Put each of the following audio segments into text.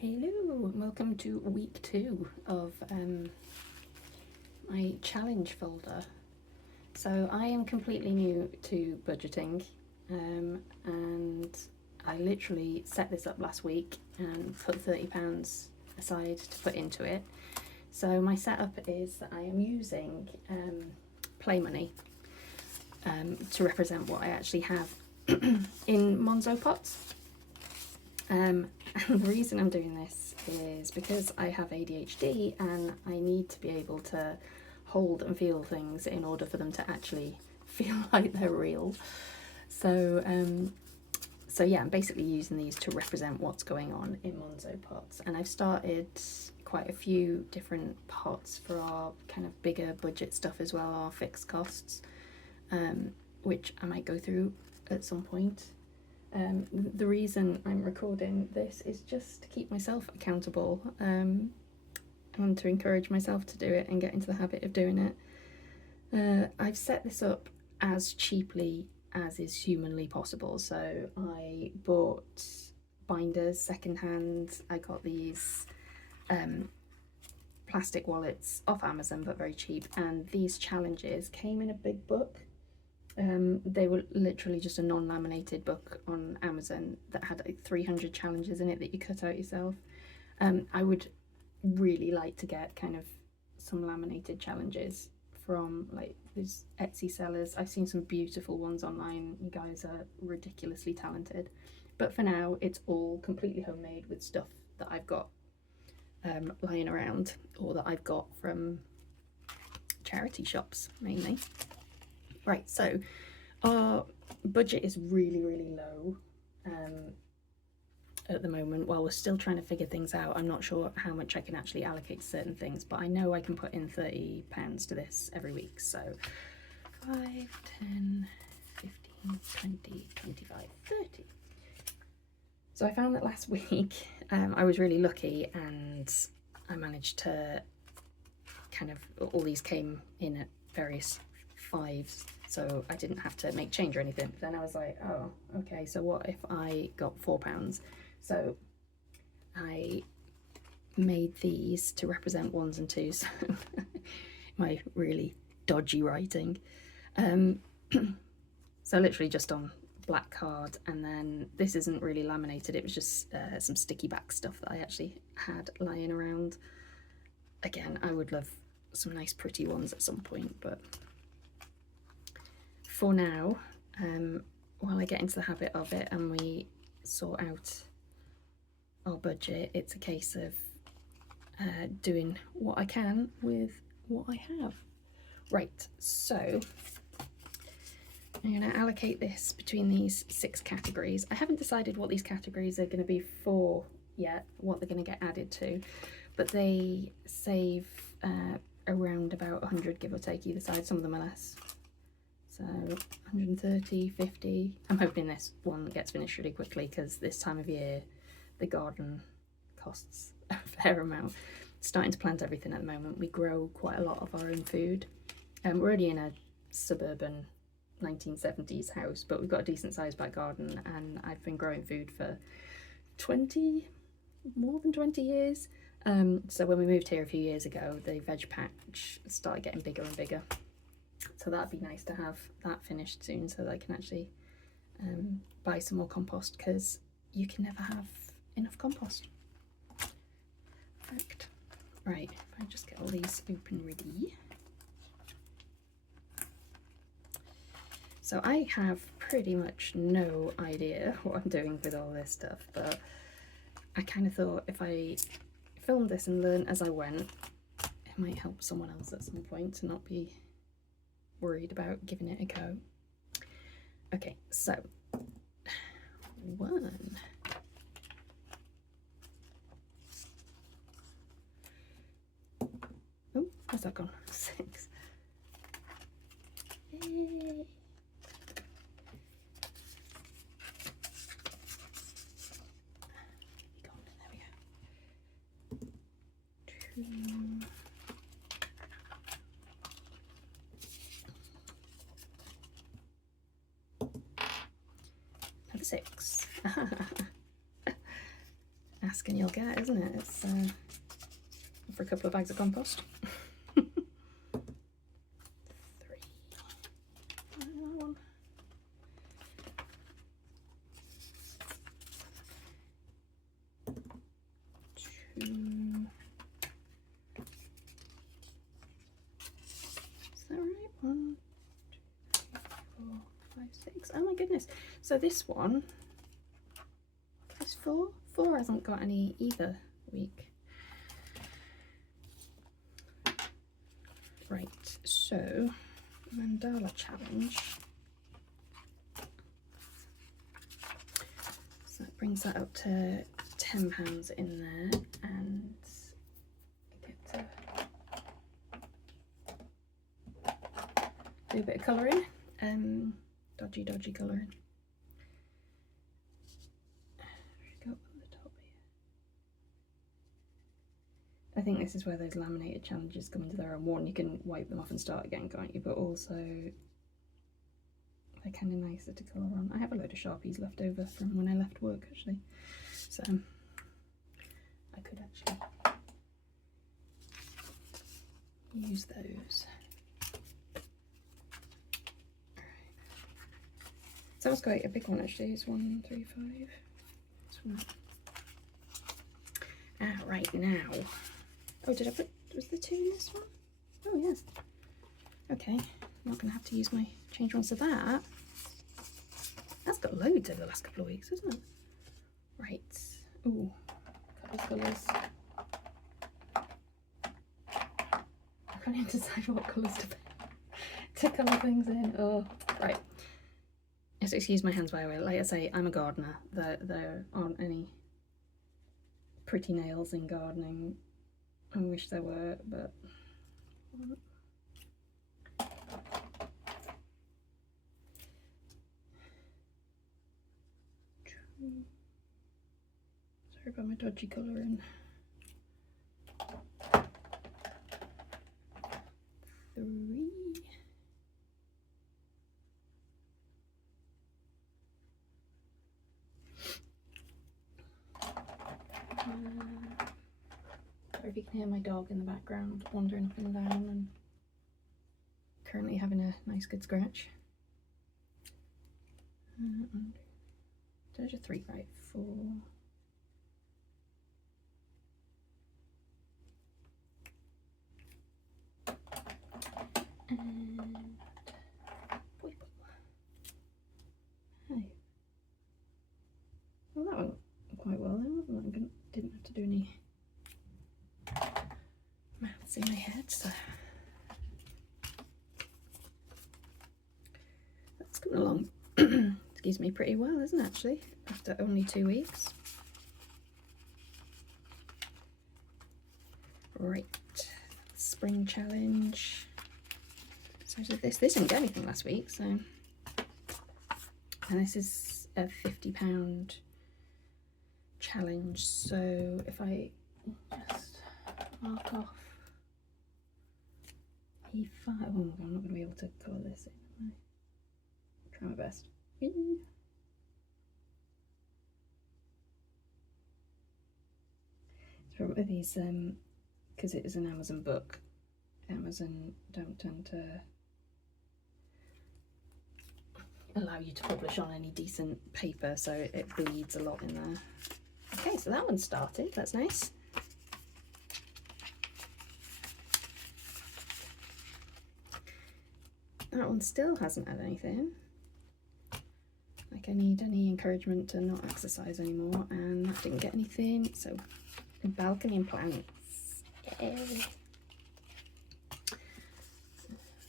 Hello, and welcome to week 2 of my challenge folder. So I am completely new to budgeting, and I literally set this up last week and put £30 aside to put into it. So my setup is that I am using play money to represent what I actually have in Monzo pots. And the reason I'm doing this is because I have ADHD and I need to be able to hold and feel things in order for them to actually feel like they're real. So yeah, I'm basically using these to represent what's going on in Monzo pots. And I've started quite a few different pots for our kind of bigger budget stuff as well, our fixed costs, which I might go through at some point. The reason I'm recording this is just to keep myself accountable and to encourage myself to do it and get into the habit of doing it. I've set this up as cheaply as is humanly possible. So I bought binders secondhand. I got these plastic wallets off Amazon, but very cheap. And these challenges came in a big book. They were literally just a non-laminated book on Amazon that had like 300 challenges in it that you cut out yourself. I would really like to get kind of some laminated challenges from like these Etsy sellers. I've seen some beautiful ones online. You guys are ridiculously talented. But for now, it's all completely homemade with stuff that I've got lying around, or that I've got from charity shops mainly. Right, so our budget is really low at the moment. While we're still trying to figure things out, I'm not sure how much I can actually allocate to certain things, but I know I can put in £30 to this every week. So 5, 10, 15, 20, 25, 30. So I found that last week I was really lucky and I managed to kind of, all these came in at various 5s, so I didn't have to make change or anything. But then I was like, oh, okay, so what if I got £4? So I made these to represent 1s and 2s. My really dodgy writing. So literally just on black card, and then this isn't really laminated, it was just some sticky back stuff that I actually had lying around. Again, I would love some nice pretty ones at some point, but for now, while I get into the habit of it and we sort out our budget, it's a case of doing what I can with what I have. Right, so I'm going to allocate this between these 6 categories. I haven't decided what these categories are going to be for yet, what they're going to get added to, but they save around about 100, give or take, either side. Some of them are less. So 130, 50. I'm hoping this one gets finished really quickly because this time of year the garden costs a fair amount. Starting to plant everything at the moment. We grow quite a lot of our own food. We're already in a suburban 1970s house, but we've got a decent sized back garden, and I've been growing food for more than 20 years. So when we moved here a few years ago, the veg patch started getting bigger and bigger. So that'd be nice to have that finished soon so that I can actually buy some more compost, because you can never have enough compost. Perfect. Right, if I just get all these open ready. So I have pretty much no idea what I'm doing with all this stuff, but I kind of thought if I filmed this and learned as I went, it might help someone else at some point to not be worried about giving it a go. Okay, so 1. Oh, where's that gone? 6. Yay. There we go. 2. Another 6. ask and you'll get, isn't it? It's for a couple of bags of compost. 3. That one. 2. Is that right? 1, 2, 3, 4, 5, 6. Oh my goodness. So this one is 4. 4 hasn't got any either week. Right, so mandala challenge. So that brings that up to £10 in there, and I get to do a bit of colouring, dodgy colouring. Go up on the top here. I think this is where those laminated challenges come into their own. One, you can wipe them off and start again, can't you? But also they're kind of nicer to colour on. I have a load of Sharpies left over from when I left work actually, so I could actually use those. So that was quite a big one actually. It's 1, 3, 5. This one. Ah, right now. Oh, did I put, was there 2 in this one? Oh yes. Okay, I'm not gonna have to use my change ones to that. That's got loads over the last couple of weeks, isn't it? Right. Ooh, colours. I can't even decide what colours to colour things in. Oh, right. Yes, excuse my hands by the way. Like I say, I'm a gardener. There aren't any pretty nails in gardening. I wish there were, but sorry about my dodgy colouring. 3. Sorry if you can hear my dog in the background wandering up and down and currently having a nice good scratch. There's a 3, right? 4. And boy, hey. Well, that went quite well then, wasn't it? I didn't have to do any maths in my head, so that's coming along, excuse me, pretty well, isn't it, actually, after only 2 weeks. Right, spring challenge. So this didn't get anything last week, so, and this is a £50 challenge, so if I just mark off E5, oh, I'm not going to be able to colour this in, am I? Try my best. It's probably these, because it is an Amazon book, Amazon don't tend to allow you to publish on any decent paper, so it bleeds a lot in there. Okay, so that one started, that's nice. That one still hasn't had anything. Like I need any encouragement to not exercise anymore, and that didn't get anything, so balcony and plants. Yay.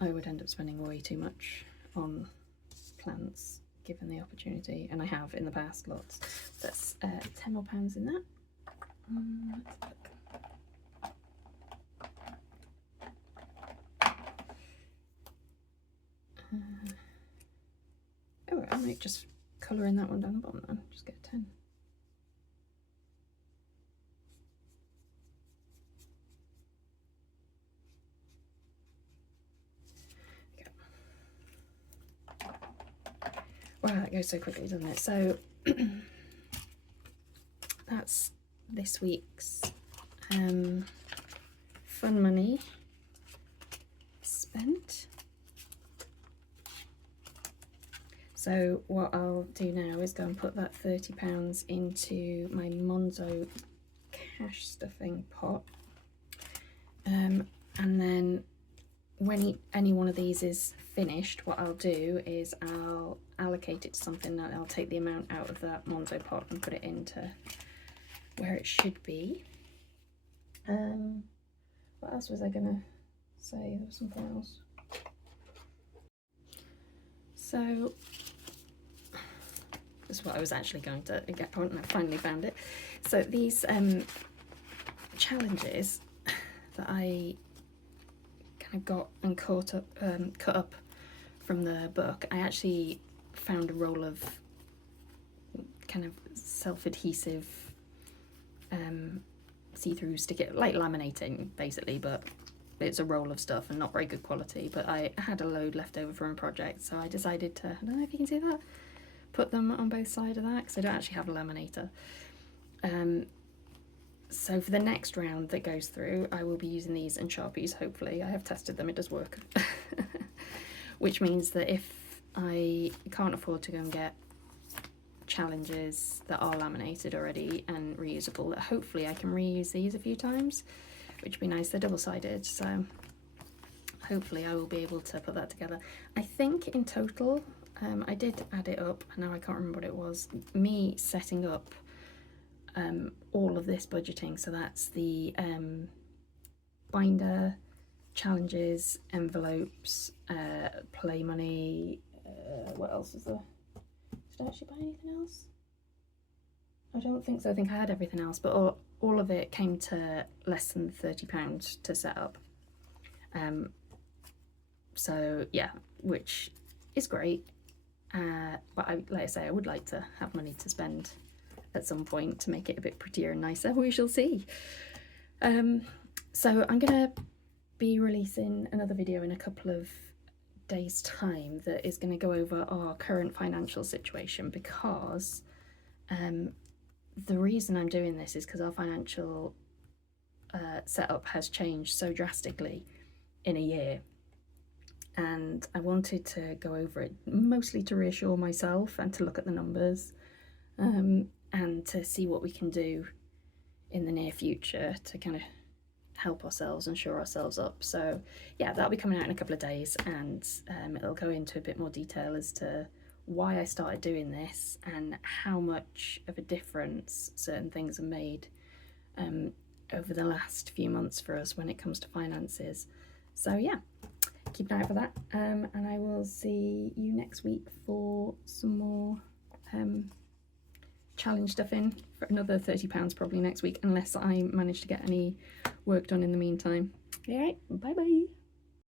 I would end up spending way too much on plants given the opportunity, and I have in the past lots. That's £10 more in that. Let's look. Oh, I might just colour in that one down the bottom then, just get a 10. Wow, that goes so quickly, doesn't it? So that's this week's fun money spent. So what I'll do now is go and put that £30 into my Monzo cash stuffing pot, and then when any one of these is finished, what I'll do is I'll allocate it to something. That I'll take the amount out of that Monzo pot and put it into where it should be. What else was I gonna say? There was something else. So this is what I was actually going to get on, and I finally found it. So these challenges that I kind of got and cut up from the book, I actually found a roll of kind of self-adhesive see-through stick, like laminating basically, but it's a roll of stuff and not very good quality. But I had a load left over from a project, so I decided to, I don't know if you can see that, put them on both sides of that, because I don't actually have a laminator. So for the next round that goes through, I will be using these and Sharpies, hopefully. I have tested them, it does work. Which means that if I can't afford to go and get challenges that are laminated already and reusable, that hopefully I can reuse these a few times, which would be nice. They're double-sided, so hopefully I will be able to put that together. I think in total, I did add it up, and now I can't remember what it was, me setting up all of this budgeting. So that's the binder, challenges, envelopes, play money, what else is there? Did I actually buy anything else? I don't think so. I think I had everything else, but all of it came to less than £30 to set up. So yeah, which is great. But like I say, I would like to have money to spend at some point to make it a bit prettier and nicer. We shall see. So I'm gonna be releasing another video in a couple of days' time that is going to go over our current financial situation, because the reason I'm doing this is because our financial setup has changed so drastically in a year, and I wanted to go over it mostly to reassure myself and to look at the numbers, and to see what we can do in the near future to kind of help ourselves and shore ourselves up. So yeah, that'll be coming out in a couple of days, and it'll go into a bit more detail as to why I started doing this and how much of a difference certain things have made over the last few months for us when it comes to finances. So yeah, keep an eye out for that, and I will see you next week for some more challenge stuff in, for another £30 probably next week, unless I manage to get any work done in the meantime. All right, bye bye.